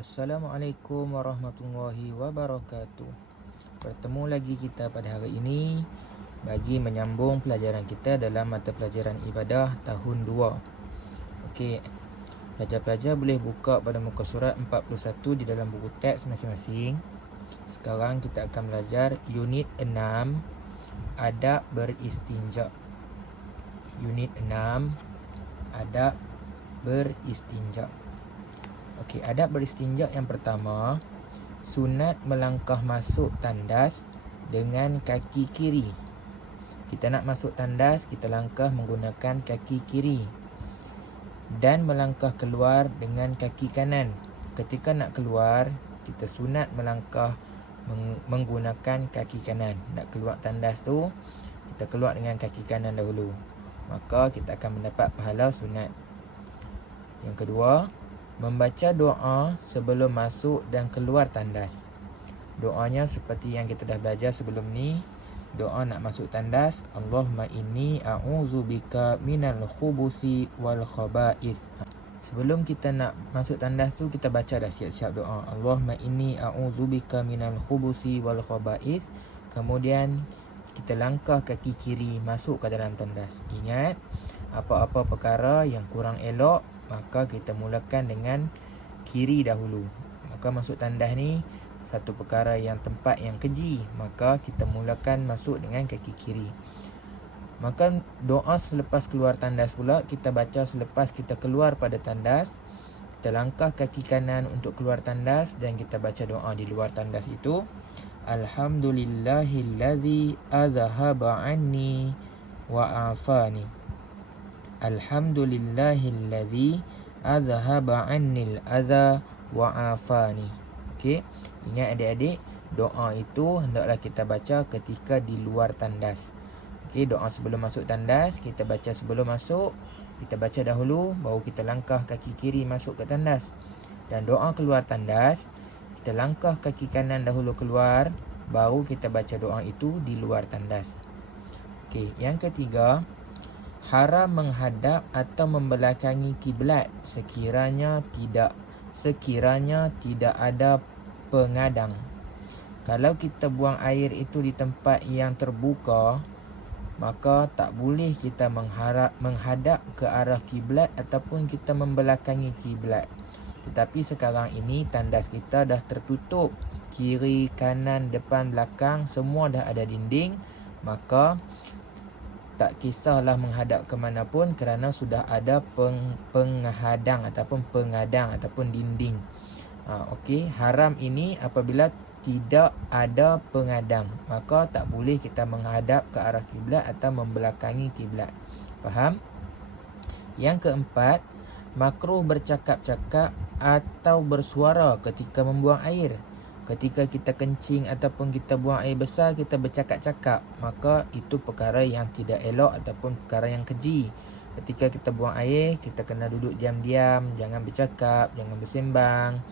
Assalamualaikum warahmatullahi wabarakatuh. Bertemu lagi kita pada hari ini bagi menyambung pelajaran kita dalam mata pelajaran ibadah tahun 2. Okey, pelajar-pelajar boleh buka pada muka surat 41 di dalam buku teks masing-masing. Sekarang kita akan belajar unit 6, adab beristinja. Unit 6, adab beristinja. Okey, adab beristinja yang pertama, sunat melangkah masuk tandas dengan kaki kiri. Kita nak masuk tandas, kita langkah menggunakan kaki kiri. Dan melangkah keluar dengan kaki kanan. Ketika nak keluar, kita sunat melangkah menggunakan kaki kanan. Nak keluar tandas tu, kita keluar dengan kaki kanan dahulu. Maka kita akan mendapat pahala sunat. Yang kedua, membaca doa sebelum masuk dan keluar tandas. Doanya seperti yang kita dah belajar sebelum ni. Doa nak masuk tandas, Allahumma inni a'udzubika minal khubusi wal khaba'is. Sebelum kita nak masuk tandas tu, kita baca dah siap-siap doa, Allahumma inni a'udzubika minal khubusi wal khaba'is. Kemudian kita langkah kaki kiri masuk ke dalam tandas. Ingat, apa-apa perkara yang kurang elok, maka kita mulakan dengan kiri dahulu. Maka masuk tandas ni satu perkara yang tempat yang keji, maka kita mulakan masuk dengan kaki kiri. Maka doa selepas keluar tandas pula kita baca selepas kita keluar pada tandas. Kita langkah kaki kanan untuk keluar tandas dan kita baca doa di luar tandas itu, Alhamdulillahillazi azhaba anni wa afani. Alhamdulillahillazi azhaba annil adza wa afani. Okey, ingat adik-adik, doa itu hendaklah kita baca ketika di luar tandas. Okey, doa sebelum masuk tandas kita baca sebelum masuk, kita baca dahulu baru kita langkah kaki kiri masuk ke tandas. Dan doa keluar tandas, kita langkah kaki kanan dahulu keluar, baru kita baca doa itu di luar tandas. Okey, yang ketiga, haram menghadap atau membelakangi kiblat sekiranya tidak ada pengadang. Kalau kita buang air itu di tempat yang terbuka, maka tak boleh kita menghadap ke arah kiblat ataupun kita membelakangi kiblat. Tetapi sekarang ini tandas kita dah tertutup, kiri, kanan, depan, belakang semua dah ada dinding, maka tak kisahlah menghadap ke mana pun kerana sudah ada penghadang ataupun pengadang ataupun dinding. Okey, haram ini apabila tidak ada pengadang, maka tak boleh kita menghadap ke arah kiblat atau membelakangi kiblat. Faham? Yang keempat, makruh bercakap-cakap atau bersuara ketika membuang air. Ketika kita kencing ataupun kita buang air besar, kita bercakap-cakap, maka itu perkara yang tidak elok ataupun perkara yang keji. Ketika kita buang air, kita kena duduk diam-diam, jangan bercakap, jangan bersembang.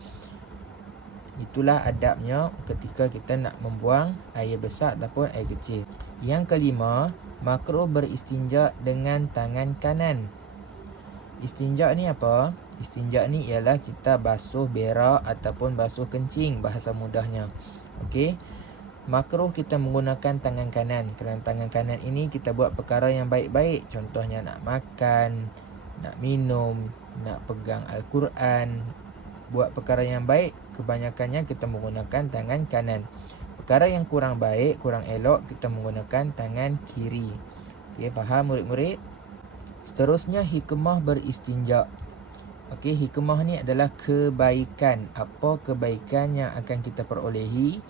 Itulah adabnya ketika kita nak membuang air besar ataupun air kecil. Yang kelima, makruh beristinja dengan tangan kanan. Istinja ni apa? Istinja ni ialah kita basuh berak ataupun basuh kencing, bahasa mudahnya. Okey. Makruh kita menggunakan tangan kanan kerana tangan kanan ini kita buat perkara yang baik-baik. Contohnya nak makan, nak minum, nak pegang Al-Quran. Buat perkara yang baik, kebanyakannya kita menggunakan tangan kanan. Perkara yang kurang baik, kurang elok, kita menggunakan tangan kiri. Okey, faham murid-murid? Seterusnya, hikmah beristinja. Okey, hikmah ni adalah kebaikan. Apa kebaikan yang akan kita perolehi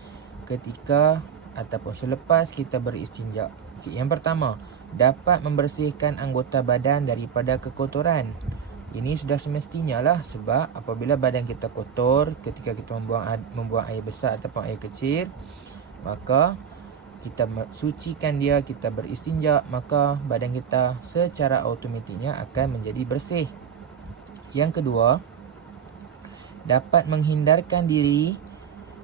ketika ataupun selepas kita beristinja? Okey, yang pertama, dapat membersihkan anggota badan daripada kekotoran. Ini sudah semestinya lah, sebab apabila badan kita kotor ketika kita membuang air besar ataupun air kecil, maka kita sucikan dia, kita beristinja, maka badan kita secara automatiknya akan menjadi bersih. Yang kedua, dapat menghindarkan diri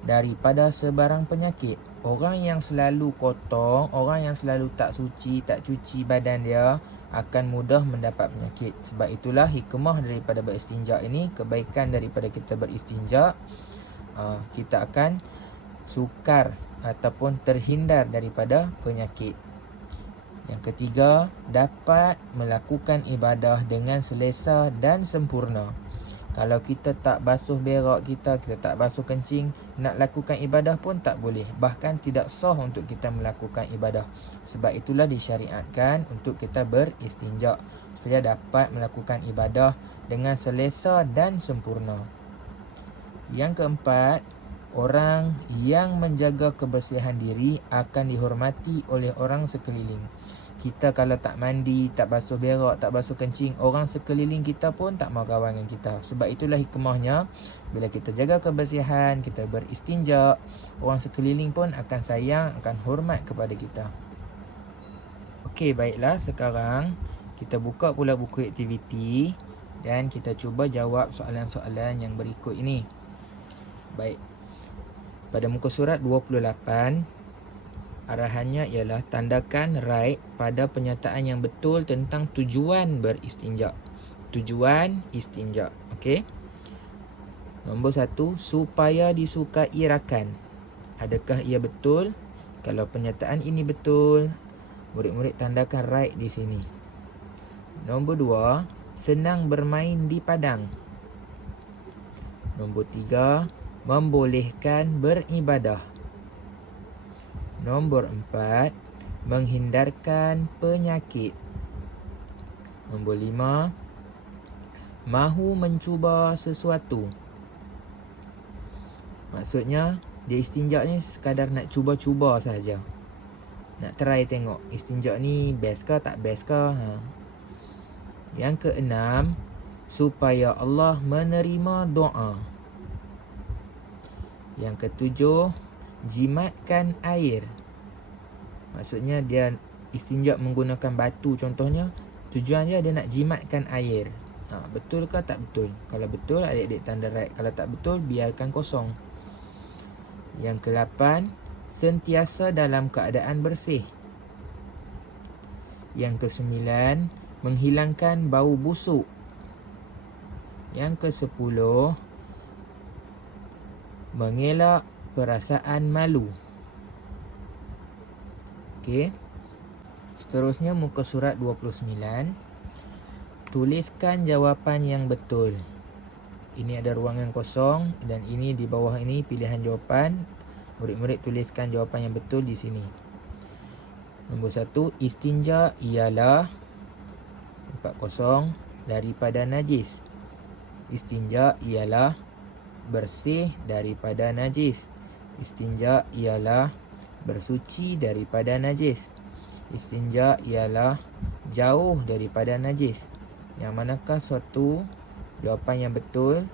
daripada sebarang penyakit. orang yang selalu kotor, orang yang selalu tak suci, tak cuci badan dia akan mudah mendapat penyakit. Sebab itulah hikmah daripada beristinja ini, kebaikan daripada kita beristinja, kita akan sukar ataupun terhindar daripada penyakit. Yang ketiga, dapat melakukan ibadah dengan selesa dan sempurna. Kalau kita tak basuh berak kita tak basuh kencing, nak lakukan ibadah pun tak boleh. Bahkan tidak sah untuk kita melakukan ibadah. Sebab itulah disyariatkan untuk kita beristinja, supaya dapat melakukan ibadah dengan selesa dan sempurna. Yang keempat, orang yang menjaga kebersihan diri akan dihormati oleh orang sekeliling. Kita kalau tak mandi, tak basuh berak, tak basuh kencing, orang sekeliling kita pun tak mau kawan dengan kita. Sebab itulah hikmahnya, bila kita jaga kebersihan, kita beristinja, orang sekeliling pun akan sayang, akan hormat kepada kita. Okey, baiklah, sekarang kita buka pula buku aktiviti dan kita cuba jawab soalan-soalan yang berikut ini. Baik, pada muka surat 28, arahannya ialah tandakan right pada penyataan yang betul tentang tujuan beristinja. Tujuan istinja. Okey. Nombor 1, supaya disukai rakan. Adakah ia betul? Kalau pernyataan ini betul, murid-murid tandakan right di sini. Nombor 2, senang bermain di padang. Nombor 3, membolehkan beribadah. Nombor 4, menghindarkan penyakit. Nombor 5, mahu mencuba sesuatu. Maksudnya, dia istinja ni sekadar nak cuba-cuba saja. Nak try tengok istinja ni best ke tak best ke. Yang keenam, supaya Allah menerima doa. Yang ketujuh, jimatkan air. Maksudnya dia istinja menggunakan batu contohnya. Tujuannya dia nak jimatkan air. Betul ke tak betul? Kalau betul, adik-adik tanda right. Kalau tak betul, biarkan kosong. Yang ke-8, sentiasa dalam keadaan bersih. Yang ke-9, menghilangkan bau busuk. Yang ke-10, mengelak perasaan malu. Okey. Seterusnya muka surat 29. Tuliskan jawapan yang betul. Ini ada ruangan kosong dan ini di bawah ini pilihan jawapan. Murid-murid tuliskan jawapan yang betul di sini. Nombor 1, istinja ialah 40 daripada najis. Istinja ialah bersih daripada najis. Istinja ialah bersuci daripada najis. Istinja ialah jauh daripada najis. Yang manakah suatu jawapan yang betul?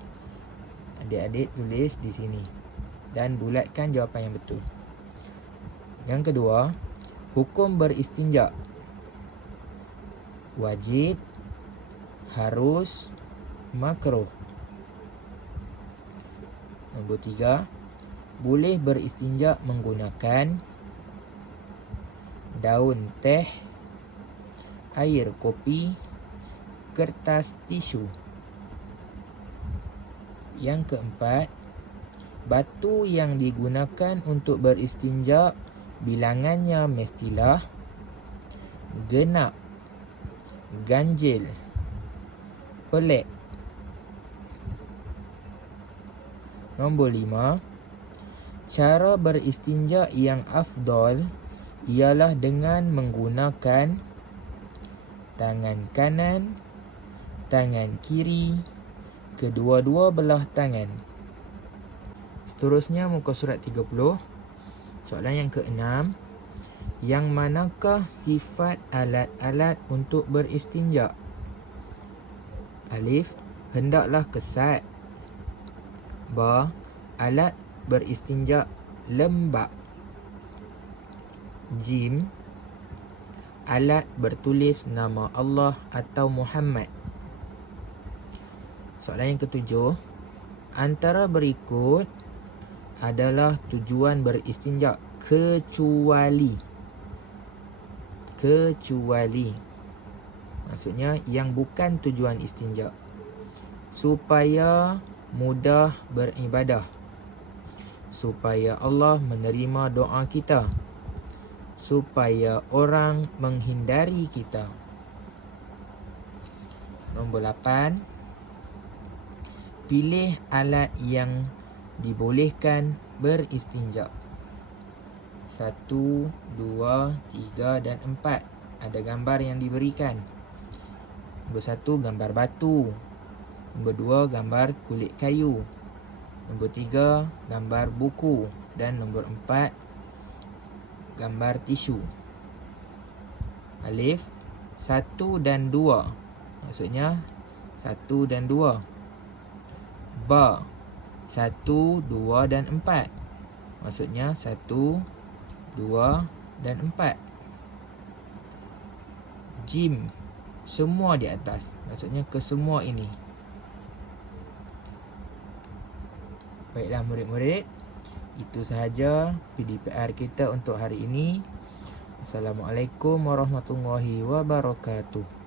Adik-adik tulis di sini dan bulatkan jawapan yang betul. Yang kedua, hukum beristinja. Wajib, harus, makruh. Nombor 3, boleh beristinja menggunakan daun teh, air kopi, kertas tisu. Yang keempat, batu yang digunakan untuk beristinja bilangannya mestilah genap, ganjil, pelik. Nombor 5, cara beristinja yang afdal ialah dengan menggunakan tangan kanan, tangan kiri, kedua-dua belah tangan. Seterusnya muka surat 30. Soalan yang ke-6. Yang manakah sifat alat-alat untuk beristinja? Alif, hendaklah kesat. Ba, alat beristinja lembab. Jim, alat bertulis nama Allah atau Muhammad. Soalan yang ke-7. Antara berikut, adalah tujuan beristinja, kecuali maksudnya yang bukan tujuan istinja, supaya mudah beribadah, supaya Allah menerima doa kita, supaya orang menghindari kita. Nombor 8, pilih alat yang dibolehkan beristinja. 1, 2, 3 dan 4 ada gambar yang diberikan. Nombor 1 gambar batu. Nombor 2 gambar kulit kayu. Nombor 3 gambar buku. Dan nombor 4 gambar tisu. Alif 1 dan 2, maksudnya 1 dan 2. Ba 1, 2 dan 4, maksudnya 1, 2 dan 4. Jim semua di atas, maksudnya kesemua ini. Baiklah murid-murid, itu sahaja PDPR kita untuk hari ini. Assalamualaikum warahmatullahi wabarakatuh.